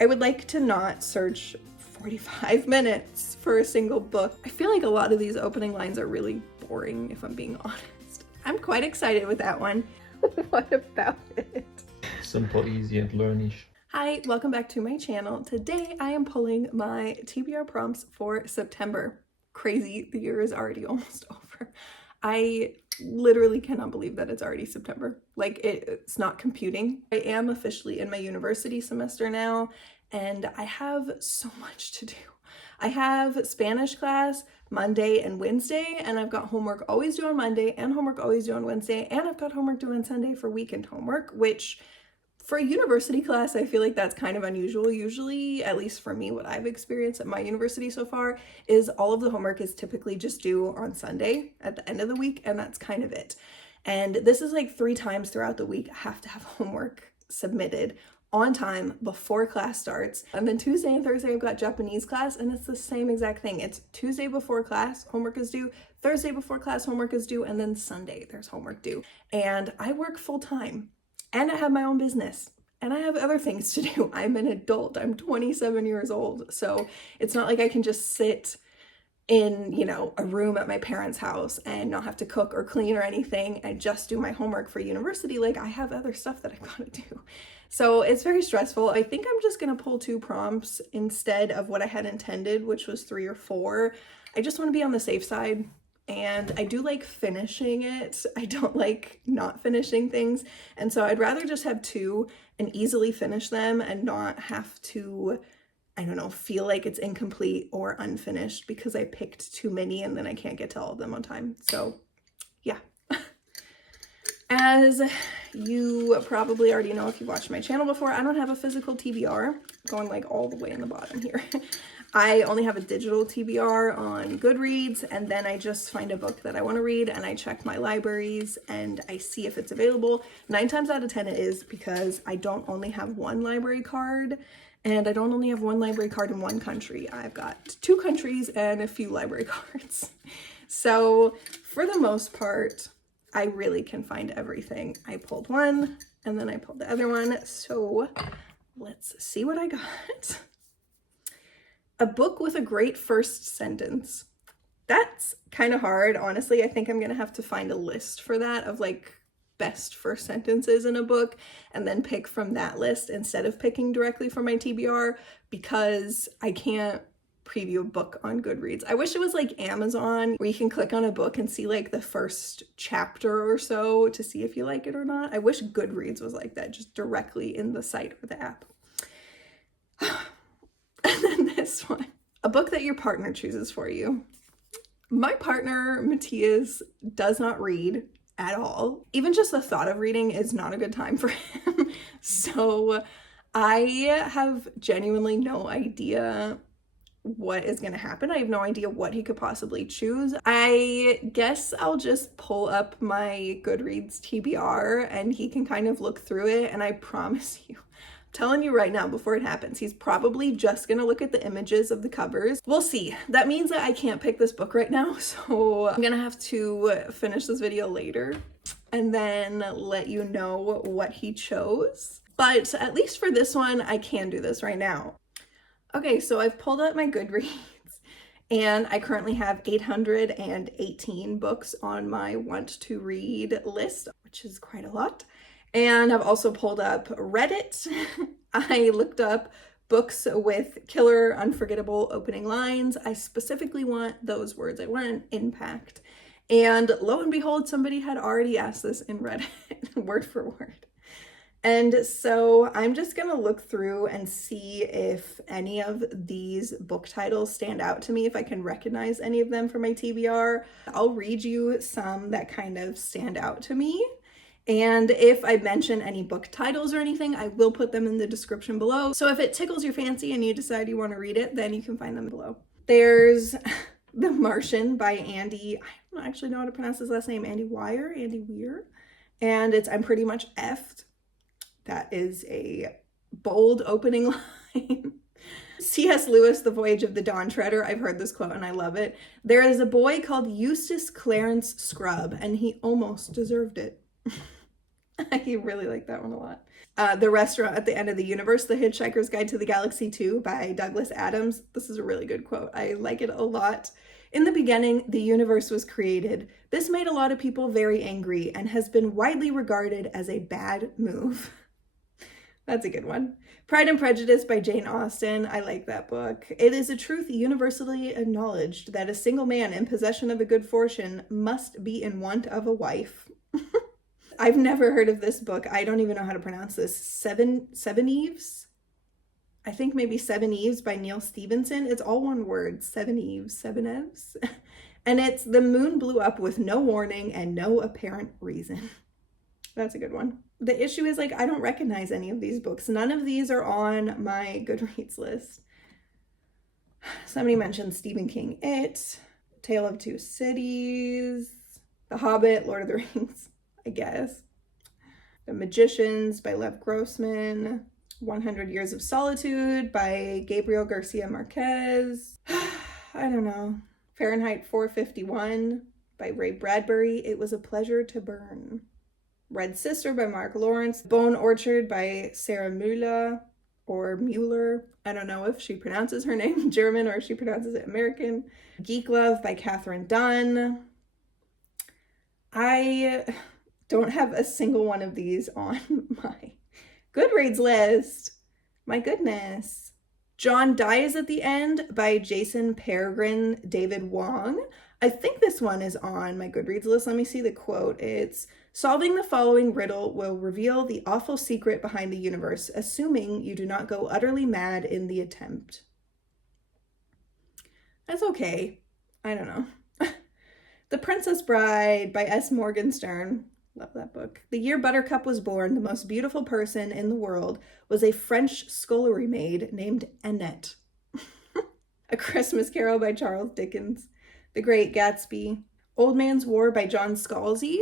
I would like to not search 45 minutes for a single book. I feel like a lot of these opening lines are really boring, if I'm being honest. I'm quite excited with that one. What about it? Simple, easy, and learnish. Hi, welcome back to my channel. Today I am pulling my TBR prompts for September. Crazy, the year is already almost over. I literally cannot believe that it's already September. Like, it's not computing. I am officially in my university semester now, and I have so much to do. I have Spanish class Monday and Wednesday, and I've got homework always due on Monday and homework always due on Wednesday, and I've got homework due on Sunday for weekend homework, which for a university class, I feel like that's kind of unusual. Usually, at least for me, what I've experienced at my university so far is all of the homework is typically just due on Sunday at the end of the week, and that's kind of it. And this is like 3 times throughout the week I have to have homework submitted on time before class starts. And then Tuesday and Thursday I've got Japanese class, and it's the same exact thing. It's Tuesday before class, homework is due, Thursday before class, homework is due, and then Sunday there's homework due. And I work full time. And I have my own business, and I have other things to do. I'm an adult. I'm 27 years old. So it's not like I can just sit in, a room at my parents' house and not have to cook or clean or anything and just do my homework for university. Like, I have other stuff that I've got to do. So it's very stressful. I think I'm just going to pull 2 prompts instead of what I had intended, which was 3 or 4. I just want to be on the safe side. And I do like finishing it. I don't like not finishing things. And so I'd rather just have 2 and easily finish them and not have to, feel like it's incomplete or unfinished because I picked too many and then I can't get to all of them on time. So yeah. As you probably already know if you've watched my channel before, I don't have a physical TBR going like all the way in the bottom here. I only have a digital TBR on Goodreads, and then I just find a book that I want to read and I check my libraries and I see if it's available. 9 times out of 10 it is, because I don't only have 1 library card, and I don't only have 1 library card in 1 country. I've got 2 countries and a few library cards. So for the most part, I really can find everything. I pulled one and then I pulled the other one. So let's see what I got. A book with a great first sentence. That's kind of hard, honestly. I think I'm gonna have to find a list for that of like best first sentences in a book and then pick from that list instead of picking directly from my TBR, because I can't preview a book on Goodreads. I wish it was like Amazon where you can click on a book and see like the first chapter or so to see if you like it or not. I wish Goodreads was like that, just directly in the site or the app. And then this one, a book that your partner chooses for you. My partner, Matthias, does not read at all. Even just the thought of reading is not a good time for him. So I have genuinely no idea what is going to happen. I have no idea what he could possibly choose. I guess I'll just pull up my Goodreads TBR and he can kind of look through it, and I promise you, telling you right now before it happens, he's probably just gonna look at the images of the covers. We'll see. That means that I can't pick this book right now, so I'm gonna have to finish this video later and then let you know what he chose. But at least for this one, I can do this right now. Okay, so I've pulled up my Goodreads and I currently have 818 books on my want to read list, which is quite a lot. And I've also pulled up Reddit. I looked up books with killer, unforgettable opening lines. I specifically want those words. I want an impact. And lo and behold, somebody had already asked this in Reddit, word for word. And so I'm just gonna look through and see if any of these book titles stand out to me, if I can recognize any of them from my TBR. I'll read you some that kind of stand out to me. And if I mention any book titles or anything, I will put them in the description below. So if it tickles your fancy and you decide you want to read it, then you can find them below. There's The Martian by Andy, I don't actually know how to pronounce his last name, Andy Weir. And it's I'm Pretty Much Effed. That is a bold opening line. C.S. Lewis, The Voyage of the Dawn Treader. I've heard this quote and I love it. There is a boy called Eustace Clarence Scrubb, and he almost deserved it. I really like that one a lot. The Restaurant at the End of the Universe, The Hitchhiker's Guide to the Galaxy 2 by Douglas Adams. This is a really good quote. I like it a lot. In the beginning, the universe was created. This made a lot of people very angry and has been widely regarded as a bad move. That's a good one. Pride and Prejudice by Jane Austen. I like that book. It is a truth universally acknowledged that a single man in possession of a good fortune must be in want of a wife. I've never heard of this book. I don't even know how to pronounce this. Seven Eves? I think maybe Seven Eves by Neil Stevenson. It's all one word. Seven Eves, Seven Eves. And it's the moon blew up with no warning and no apparent reason. That's a good one. The issue is, like, I don't recognize any of these books. None of these are on my Goodreads list. Somebody mentioned Stephen King, It, Tale of Two Cities, The Hobbit, Lord of the Rings, I guess. The Magicians by Lev Grossman. 100 Years of Solitude by Gabriel Garcia Marquez. I don't know. Fahrenheit 451 by Ray Bradbury. It Was a Pleasure to Burn. Red Sister by Mark Lawrence. Bone Orchard by Sarah Müller or Mueller. I don't know if she pronounces her name German or if she pronounces it American. Geek Love by Catherine Dunn. I don't have a single one of these on my Goodreads list. My goodness. John Dies at the End by Jason Peregrine David Wong. I think this one is on my Goodreads list. Let me see the quote. It's, solving the following riddle will reveal the awful secret behind the universe, assuming you do not go utterly mad in the attempt. That's okay. I don't know. The Princess Bride by S. Morgenstern. Love that book. The year Buttercup was born, the most beautiful person in the world was a French scullery maid named Annette. A Christmas Carol by Charles Dickens. The Great Gatsby. Old Man's War by John Scalzi.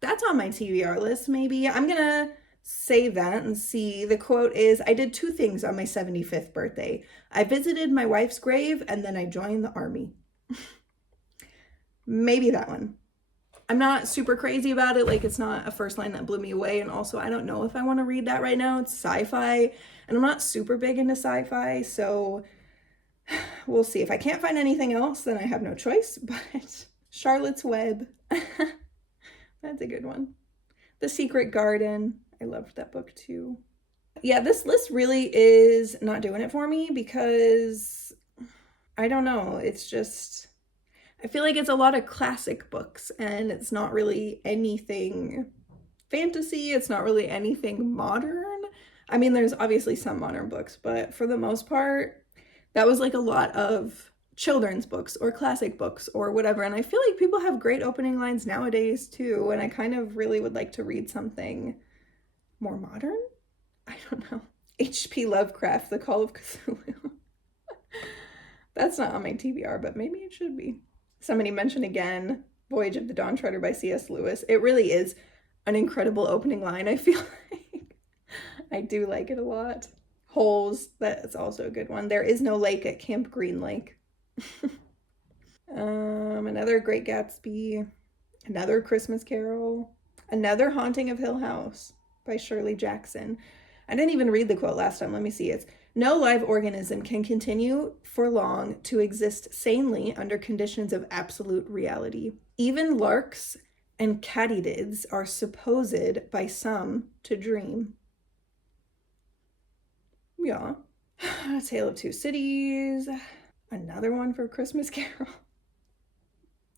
That's on my TBR list, maybe. I'm gonna save that and see. The quote is, I did two things on my 75th birthday. I visited my wife's grave and then I joined the army. Maybe that one. I'm not super crazy about it. Like, it's not a first line that blew me away. And also, I don't know if I want to read that right now. It's sci-fi, and I'm not super big into sci-fi. So we'll see. If I can't find anything else, then I have no choice. But Charlotte's Web. That's a good one. The Secret Garden. I loved that book too. Yeah, this list really is not doing it for me because I don't know. It's just, I feel like it's a lot of classic books and it's not really anything fantasy. It's not really anything modern. I mean, there's obviously some modern books, but for the most part, that was like a lot of children's books or classic books or whatever. And I feel like people have great opening lines nowadays too. And I kind of really would like to read something more modern. I don't know. H.P. Lovecraft, The Call of Cthulhu. That's not on my TBR, but maybe it should be. Somebody mentioned again, Voyage of the Dawn Treader by C.S. Lewis. It really is an incredible opening line. I feel like I do like it a lot. Holes, that's also a good one. There is no lake at Camp Green Lake. Another Great Gatsby, another Christmas Carol, another Haunting of Hill House by Shirley Jackson. I didn't even read the quote last time. Let me see. It's, no live organism can continue for long to exist sanely under conditions of absolute reality. Even larks and katydids are supposed by some to dream. Yeah. A Tale of Two Cities. Another one for Christmas Carol.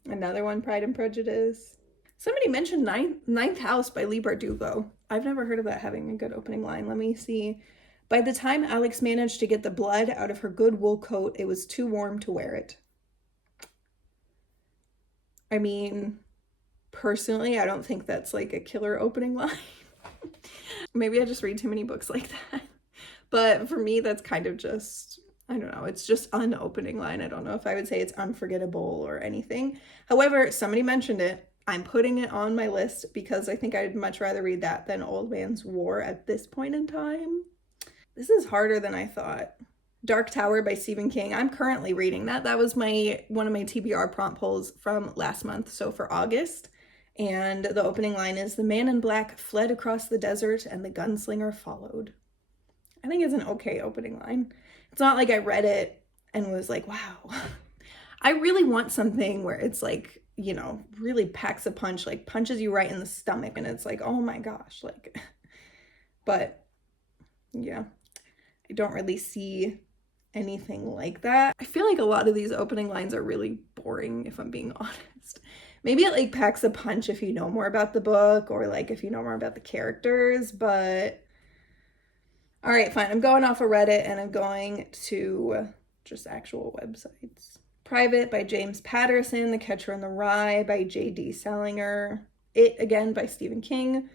Another one, Pride and Prejudice. Somebody mentioned Ninth House by Leigh Bardugo. I've never heard of that having a good opening line. Let me see. By the time Alex managed to get the blood out of her good wool coat, it was too warm to wear it. I mean, personally, I don't think that's like a killer opening line. Maybe I just read too many books like that. But for me, that's kind of just, I don't know, it's just an opening line. I don't know if I would say it's unforgettable or anything. However, somebody mentioned it. I'm putting it on my list because I think I'd much rather read that than Old Man's War at this point in time. This is harder than I thought. Dark Tower by Stephen King. I'm currently reading that. That was one of my TBR prompt polls from last month, so for August. And the opening line is, "The man in black fled across the desert and the gunslinger followed." I think it's an okay opening line. It's not like I read it and was like, wow. I really want something where it's like, you know, really packs a punch, like punches you right in the stomach, and it's like, oh my gosh, like, but yeah, I don't really see anything like that. I feel like a lot of these opening lines are really boring, if I'm being honest. Maybe it like packs a punch if you know more about the book, or like if you know more about the characters, but all right, fine. I'm going off of Reddit and I'm going to just actual websites. Private by James Patterson, The Catcher in the Rye by J.D. Salinger, It Again by Stephen King,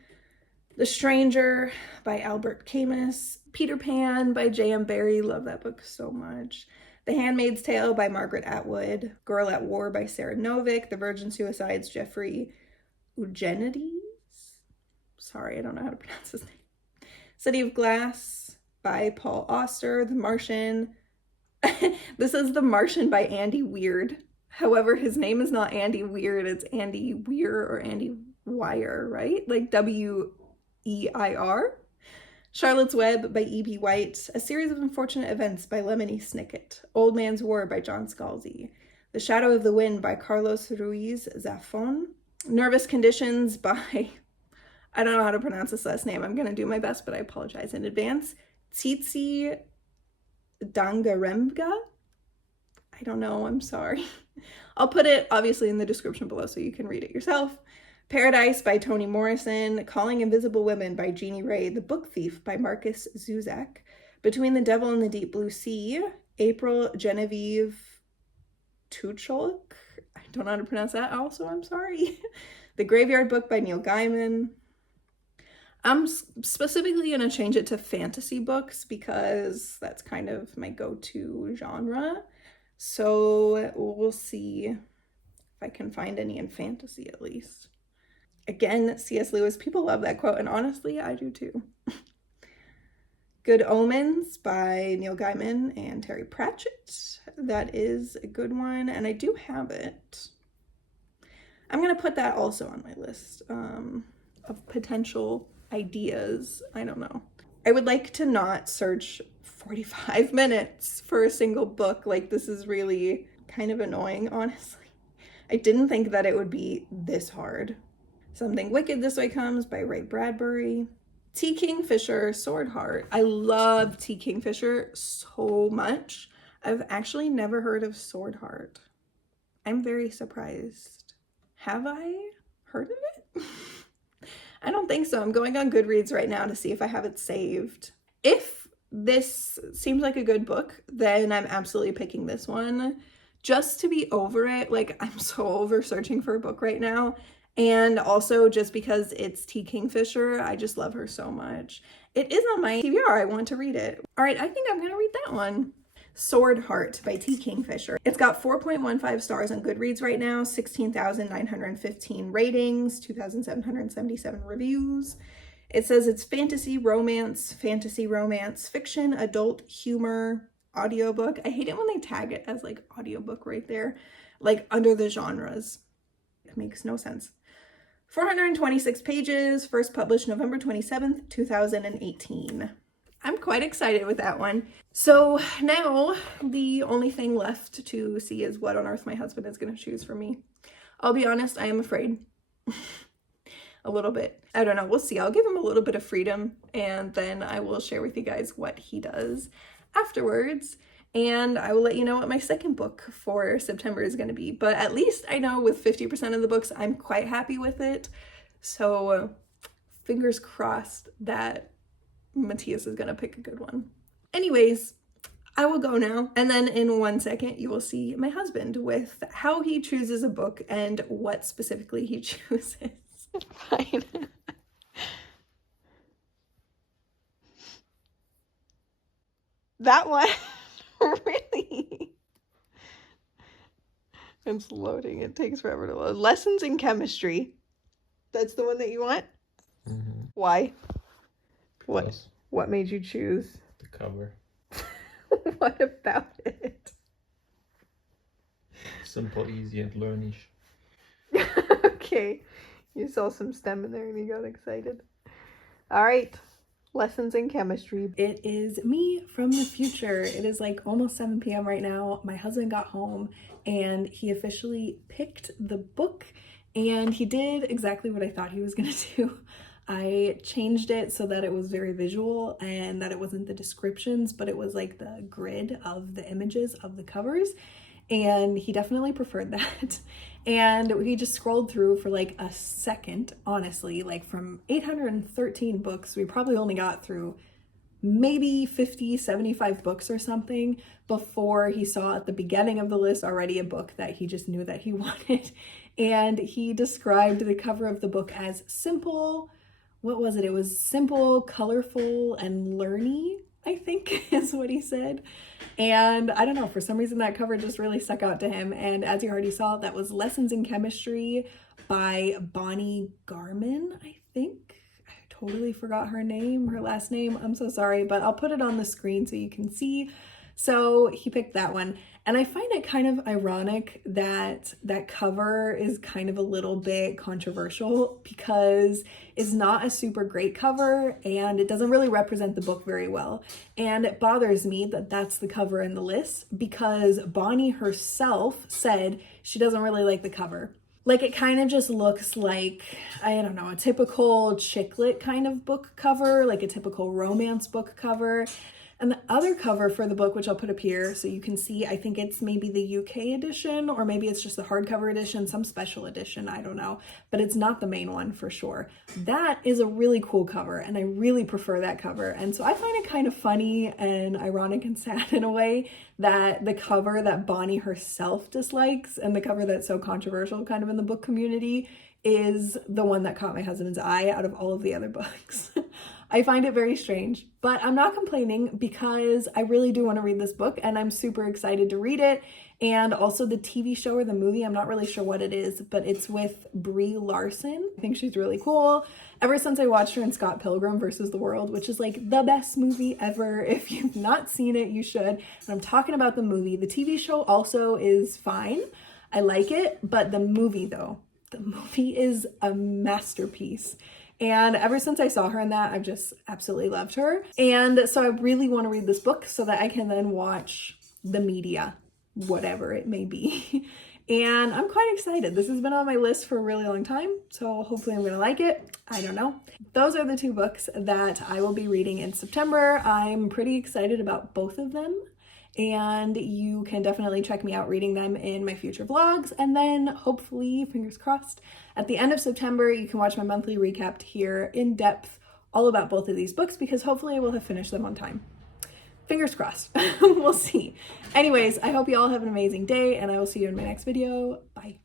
The Stranger by Albert Camus, Peter Pan by J.M. Barrie, love that book so much, The Handmaid's Tale by Margaret Atwood, Girl at War by Sarah Novick, The Virgin Suicides, Jeffrey Eugenides? Sorry, I don't know how to pronounce his name. City of Glass by Paul Auster, The Martian. This is The Martian by Andy Weir. However, his name is not Andy Weir, it's Andy Weir or Andy Wire, right? Like W-E-I-R. Charlotte's Web by E.B. White, A Series of Unfortunate Events by Lemony Snicket, Old Man's War by John Scalzi, The Shadow of the Wind by Carlos Ruiz Zafón, Nervous Conditions by, I don't know how to pronounce this last name, I'm going to do my best, but I apologize in advance, Tsitsi Dangarembga? I don't know, I'm sorry. I'll put it obviously in the description below so you can read it yourself. Paradise by Toni Morrison, Calling Invisible Women by Jeannie Ray, The Book Thief by Marcus Zuzak, Between the Devil and the Deep Blue Sea, April Genevieve Tucholk, I don't know how to pronounce that also, I'm sorry. The Graveyard Book by Neil Gaiman. I'm specifically going to change it to fantasy books because that's kind of my go-to genre. So we'll see if I can find any in fantasy at least. Again, C.S. Lewis, people love that quote, and honestly, I do too. Good Omens by Neil Gaiman and Terry Pratchett. That is a good one, and I do have it. I'm going to put that also on my list of potential ideas. I don't know. I would like to not search 45 minutes for a single book. Like, this is really kind of annoying, honestly. I didn't think that it would be this hard. Something Wicked This Way Comes by Ray Bradbury. T. Kingfisher, Swordheart. I love T. Kingfisher so much. I've actually never heard of Swordheart. I'm very surprised. Have I heard of it? I don't think so. I'm going on Goodreads right now to see if I have it saved. If this seems like a good book, then I'm absolutely picking this one. Just to be over it, like I'm so over searching for a book right now. And also just because it's T. Kingfisher, I just love her so much. It is on my TBR, I want to read it. All right, I think I'm gonna read that one. Swordheart by T. Kingfisher. It's got 4.15 stars on Goodreads right now, 16,915 ratings, 2,777 reviews. It says it's fantasy romance, fiction, adult humor, audiobook. I hate it when they tag it as like audiobook right there, like under the genres. It makes no sense. 426 pages, first published November 27th, 2018. I'm quite excited with that one. So now the only thing left to see is what on earth my husband is going to choose for me. I'll be honest, I am afraid. A little bit. I don't know. We'll see. I'll give him a little bit of freedom and then I will share with you guys what he does afterwards. And I will let you know what my second book for September is going to be. But at least I know with 50% of the books, I'm quite happy with it. So fingers crossed that Matthias is going to pick a good one. Anyways, I will go now. And then in 1 second, you will see my husband with how he chooses a book and what specifically he chooses. Fine. That one. Really? It's loading. It takes forever to load. Lessons in Chemistry. That's the one that you want? Mm-hmm. Why? Because What made you choose? the cover. What about it? Simple, easy, and learnish. Okay. You saw some STEM in there and you got excited. All right. Lessons in chemistry. It is me from the future. It is like almost 7 p.m. right now. My husband got home and he officially picked the book, and he did exactly what I thought he was gonna do. I changed it so that it was very visual and that it wasn't the descriptions, but it was like the grid of the images of the covers. And he definitely preferred that. And we just scrolled through for like a second, honestly, like from 813 books, we probably only got through maybe 50, 75 books or something before he saw at the beginning of the list already a book that he just knew that he wanted. And he described the cover of the book as simple. What was it? It was simple, colorful, and learny, I think is what he said. And I don't know, for some reason that cover just really stuck out to him. And as you already saw, that was Lessons in Chemistry by Bonnie Garman, I think. I totally forgot her last name. I'm so sorry, but I'll put it on the screen so you can see. So he picked that one. And I find it kind of ironic that that cover is kind of a little bit controversial because it's not a super great cover and it doesn't really represent the book very well. And it bothers me that that's the cover in the list because Bonnie herself said she doesn't really like the cover. Like, it kind of just looks like, I don't know, a typical chick lit kind of book cover, like a typical romance book cover. And the other cover for the book, which I'll put up here so you can see, I think it's maybe the UK edition, or maybe it's just the hardcover edition, some special edition, I don't know, but it's not the main one for sure. That is a really cool cover, and I really prefer that cover. And so I find it kind of funny and ironic and sad in a way that the cover that Bonnie herself dislikes and the cover that's so controversial kind of in the book community is the one that caught my husband's eye out of all of the other books. I find it very strange, but I'm not complaining because I really do want to read this book and I'm super excited to read it. And also the TV show or the movie, I'm not really sure what it is, but it's with Brie Larson. I think she's really cool. Ever since I watched her in Scott Pilgrim versus the World, which is like the best movie ever. If you've not seen it, you should. And I'm talking about the movie. The TV show also is fine. I like it, but the movie though, the movie is a masterpiece. And ever since I saw her in that, I've just absolutely loved her. And so I really want to read this book so that I can then watch the media, whatever it may be. And I'm quite excited. This has been on my list for a really long time, so hopefully I'm going to like it. I don't know. Those are the two books that I will be reading in September. I'm pretty excited about both of them. And you can definitely check me out reading them in my future vlogs. And then hopefully, fingers crossed, at the end of September, you can watch my monthly recap to hear in depth all about both of these books because hopefully I will have finished them on time. Fingers crossed. We'll see. Anyways, I hope you all have an amazing day and I will see you in my next video. Bye.